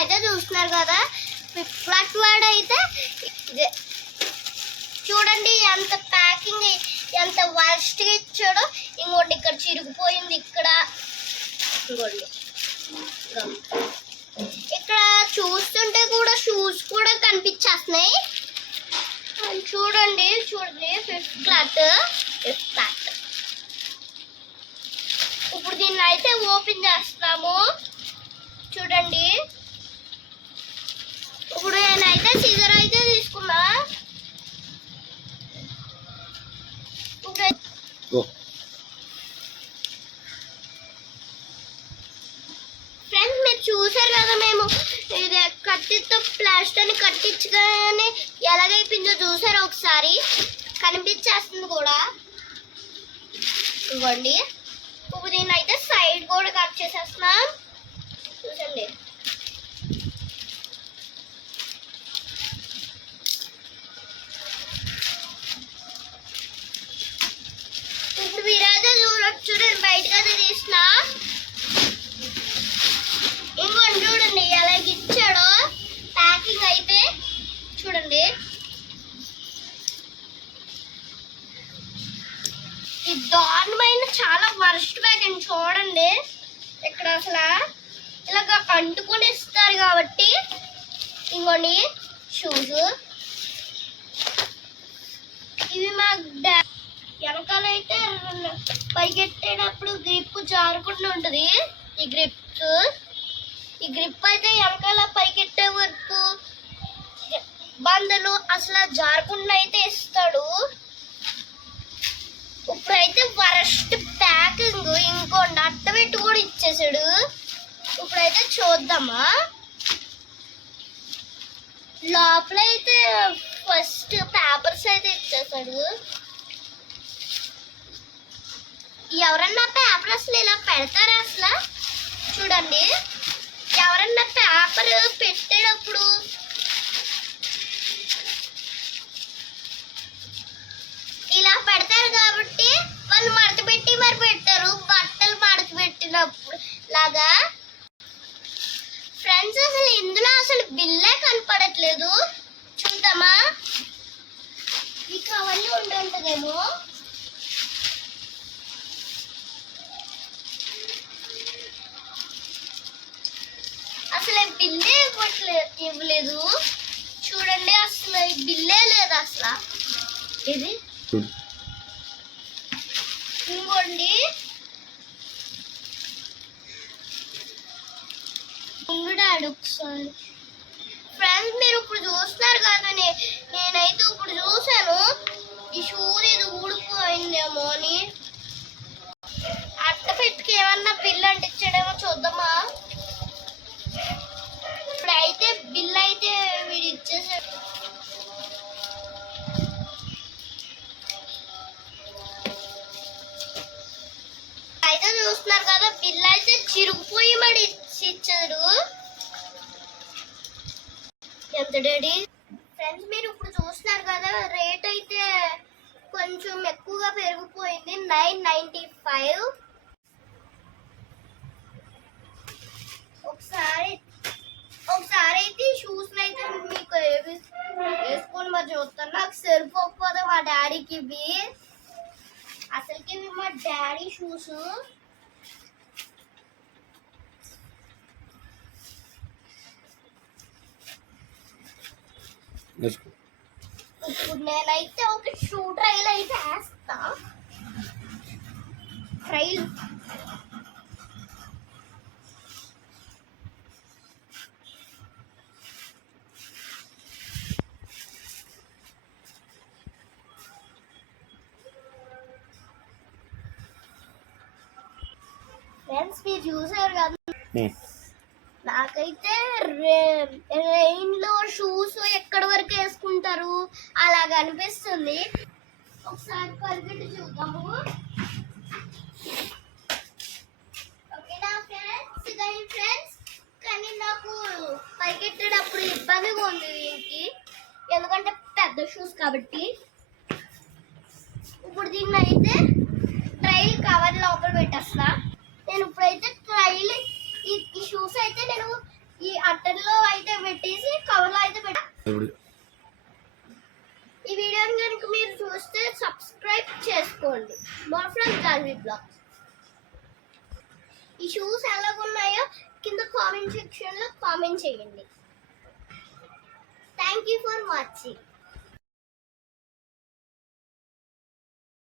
అయితే చూస్తున్నారు కదా, ఫ్లట్ వాడు అయితే చూడండి ఎంత ప్యాకింగ్ ఎంత వర్స్ట్గా ఇచ్చాడో. ఇంకోటి ఇక్కడ చిరిగిపోయింది, ఇక్కడ ఇంకోటి ఇక్కడ చూస్తుంటే కూడా షూస్ కూడా కనిపించేస్తున్నాయి. చూడండి చూడండి, ఫిఫ్త్ ఫ్లాట్. ఇప్పుడు దీన్ని అయితే ఓపెన్ చేస్తాము చూడండి. ఇప్పుడు నేనైతే సిజర్ అయితే తీసుకున్నా. ఫ్రెండ్స్ మీరు చూసారు కదా, మేము ఇది కత్తితో ప్లాస్టర్ని కట్టించగానే ఎలాగైపోయిందో చూసారు ఒకసారి, కనిపించేస్తుంది కూడా. ఇవ్వండి, ఇప్పుడు దీన్ని అయితే సైడ్ కూడా కట్ చేసేస్తున్నాం చూసండి. ఇప్పుడు మీరైతే చూడొచ్చు, నేను బయటకు అయితే తీసిన. ఇంకోటి చూడండి ఎలాగ ఇచ్చాడో ప్యాకింగ్ అయితే చూడండి. ఈ దారుణమైన చాలా వర్స్ట్ ప్యాకింగ్ చూడండి. ఇక్కడ అసలు ఇలాగ అంటుకొని ఇస్తారు కాబట్టి. ఇంకోండి షూస్, ఇవి మా వెనకాల అయితే పరిగెట్టేటప్పుడు గ్రిప్ జారకుండా ఉంటుంది. ఈ గ్రిప్ అయితే వెనకాల పరిగెట్టే వరకు బందలు అసలు జారకుండా అయితే ఇస్తాడు. ఇప్పుడైతే వరస్ట్ ప్యాకింగ్, ఇంకోండి అట్టబెట్టి కూడా ఇచ్చేసాడు. ఇప్పుడైతే చూద్దామా. లోపల అయితే ఫస్ట్ పేపర్స్ అయితే ఇచ్చేసాడు. ఎవరన్నా పేపర్ అసలు ఇలా పెడతారా అసలు? చూడండి, ఎవరన్నా పేపర్ పెట్టేటప్పుడు ఇలా పెడతారు కాబట్టి వాళ్ళు మడత పెట్టి మరి పెట్టారు, బట్టలు మడత పెట్టినప్పుడు లాగా. ఫ్రెండ్స్ అసలు ఇందులో అసలు బిల్లే కనపడట్లేదు. చూద్దామా, ఈ కవర్లు ఉంటుందేమో. అసలు బిల్లే ఇవ్వలేదు చూడండి, అసలు బిల్లే లేదు అసలు. ఇది ఇంకోండి ఒకసారి. ఫ్రెండ్స్ మీరు ఇప్పుడు చూస్తున్నారు కదా, నేనైతే ఇప్పుడు చూసాను ఈ షూ ఇది ఊడిపోయిందేమో అని. అట్ట పెట్టుకు ఏమన్నా బిల్ అంటించాడేమో చూద్దామా. ఇప్పుడైతే బిల్ అయితే వీడు ఇచ్చేసాడు. అయితే చూస్తున్నారు కదా, బిల్ అయితే చిరిగిపోయి మరి ఇచ్చాడు. ఎంత డాడీ? ఫ్రెండ్స్ మీరు ఇప్పుడు చూస్తున్నారు కదా, రేట్ అయితే కొంచెం ఎక్కువగా పెరిగిపోయింది, 995. ఒకసారి అయితే షూస్ అయితే మీకు వేసుకొని మరి చూస్తాను. నాకు సరిపోకపోతే మా డాడీకి ఇవి, అసలుకి ఇవి మా డాడీ షూస్. ఇప్పుడు నేనైతే ఒక షూ ట్రైల్ అయితే వేస్తా. ట్రైల్ ఫ్రెండ్స్ మీరు చూసారు కదా, నాకైతే రెయిన్ లో షూస్ ఎక్కడి వరకు వేసుకుంటారు అలాగ అనిపిస్తుంది. ఒకసారి పరిగెట్టి చూద్దాము. ఓకేనా ఫ్రెండ్స్, కానీ నాకు పరిగెట్టేటప్పుడు ఇబ్బందిగా ఉంది దీనికి, ఎందుకంటే పెద్ద షూస్ కాబట్టి. ఇప్పుడు దీన్ని అయితే ట్రైల్ కవర్ లోపల పెట్టేస్తా. నేను ఇప్పుడైతే ట్రైల్ ఈ షూస్ అయితే నేను ఈ అట్టలో ఇప్పుడు ఈ వీడియోని కనుక మీరు చూస్తే సబ్స్క్రైబ్ చేసుకోండి మోర్ ఫ్రమ్ జాన్వి బ్లాగ్స్. ఈ షూస్ ఎలాగున్నాయో కింద కామెంట్ సెక్షన్లో కామెంట్ చేయండి. Thank you for watching.